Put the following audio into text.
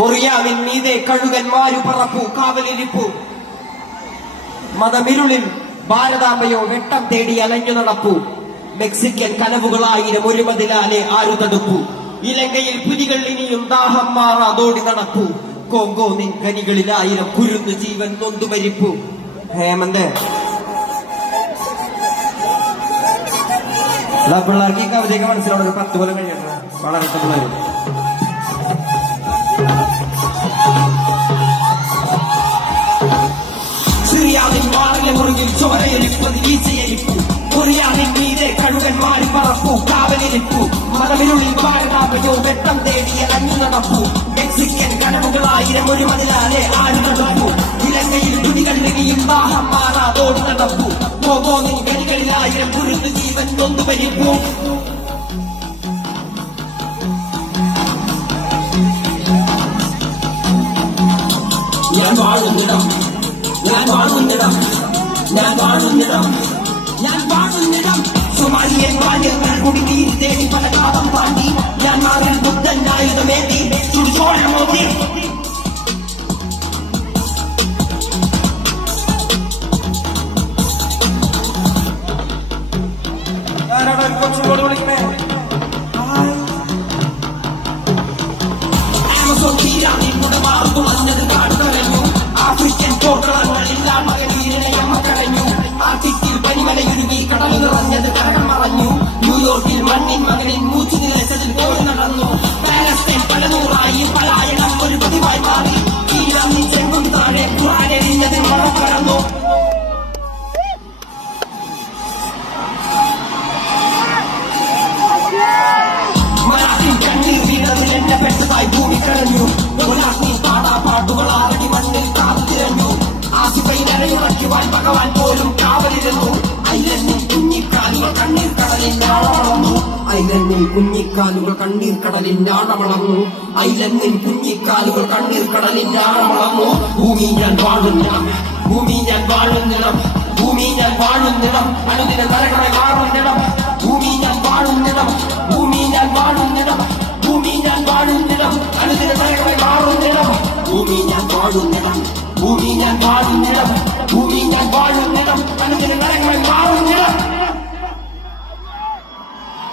കൊറിയാവിൻ മീതെ കഴുകന്മാരു പറപ്പു കാവലിരിപ്പു. മതമിരുളിൽ ഭാരതാംബയോ വെട്ടം തേടി അലഞ്ഞു നടപ്പു. മെക്സിക്കൻ കനവുകളായിരം ഒരു മതിലാലെ ആരു തടുപ്പു. ഇലങ്കയിൽ പുലികൾ ഇനിയും ദാഹം മാറാതോടി നടപ്പു. കോങ്കോ നിൻ കനികളിലായിരം കുരുന്നു ജീവൻ നൊന്തു മരിപ്പു. ഹേമന്ത് പിള്ളേർക്ക് ഈ കവിതയൊക്കെ മനസ്സിലാവും. ഒരു 10 കൊല്ലം കഴിയട്ടെ. വളരെ പിള്ളേർ സിറിയാവിൻ വാറിലെ മുറുകിൽ ചോരയൊലിപ്പത് വീഴ്ചയൊലിപ്പു. കൊറിയാവിൻ മീതെ കഴുകന്മാരി പറപ്പു കാവലിരിപ്പു. മതമിരുളിൽ ഭാരതാംബയോ വെട്ടം തേടി അലഞ്ഞു നടപ്പു. മെക്സിക്കൻ കനവുകളായിരം ഒരു മതിലാലെ ആര് നടപ്പു. ഇലങ്കയിൽ തുണികൾ ഇനിയും ദാഹം മാറാതോടി നടപ്പു. കോങ്കോ നിൻ കനികളിലായിരം കുരുന്നു ജീവൻ നൊന്തു മരിപ്പു. ഞാൻ വാഴുന്നിടം, ഞാൻ വാഴുന്നിടം, ഞാൻ വാഴുന്നിടം, ഞാൻ വാഴുന്നിടം. സൊമാലിയൻ മാന്യങ്ങൾ കുടിനീര് തേടി പല കാലം താണ്ടി. ഞാൻ മാറിൽ ബുദ്ധൻ ആയുധമേന്തി ചുടുചോഴമോതി. കൊച്ചുകൂടെ വിളിക്കണേ. ആമസോൺ തീരാനിന്നോട് മാറുന്നു വന്നത് കാടുകളഞ്ഞു. ആഫ്രിക്കൻ പോർക്കളങ്ങളില്ലാ മകനീരനയമ്മ കടഞ്ഞു. ആർട്ടിക്കിൽ പനിമലയുരുകി കടൽ നിറഞ്ഞത് കരകം മറഞ്ഞു. ന്യൂയോർക്കിൽ മണ്ണിൻ മകനിൻ മൂച്ചു നിലച്ചതിൽ പോയി നടന്നു. പാലസ്തീൻ പല നൂറായി പലായനം ഒരു പതിവായി മാറി. ഈരാൻ ചെങ്കും താഴെ ഖുർആനെറിഞ്ഞതിൽ മണം കടന്നു. മറാഠി കണ്ണീർ വീണതിൽ എന്നെ പെട്ടതായി ഭൂമി കടഞ്ഞു. പാട്ടുകൾ ആരടി മണ്ണിൽ കാത്തിരഞ്ഞു. ആസിഫൈനരയുറയ്ക്കുവാൻ ഭഗവാൻ പോലും കാവലിരുന്നു. ഐലന്നിൽ കുഞ്ഞിക്കാലുകൾ കണ്ണീർ കടലിനാളമളന്നു. ഐലന്നിൽ കുഞ്ഞിക്കാലുകൾ കണ്ണീർ കടലിനാളമളന്നു. ഐലന്നിൽ കുഞ്ഞിക്കാലുകൾ കണ്ണീർ കടലിനാളമളന്നു. ഭൂമി ഞാൻ വാഴുന്നിടം, ഭൂമി ഞാൻ വാഴുന്നിടം, ഭൂമി ഞാൻ വാഴുന്നിടം. അനുദിന നരകളെ മാറുന്നിടം. ഭൂമി ഞാൻ വാഴുന്നിടം, ഭൂമി ഞാൻ വാഴുന്നിടം, ഭൂമി ഞാൻ വാഴുന്നിടം. അനുദിന നരകളെ മാറുന്നിടം. ഭൂമി ഞാൻ വാഴുന്നിടം, ഭൂമി ഞാൻ വാഴുന്നിടം, ഭൂമി ഞാൻ വാഴുന്നിടം. അനുദിന നരകളെ മാറുന്നിടം.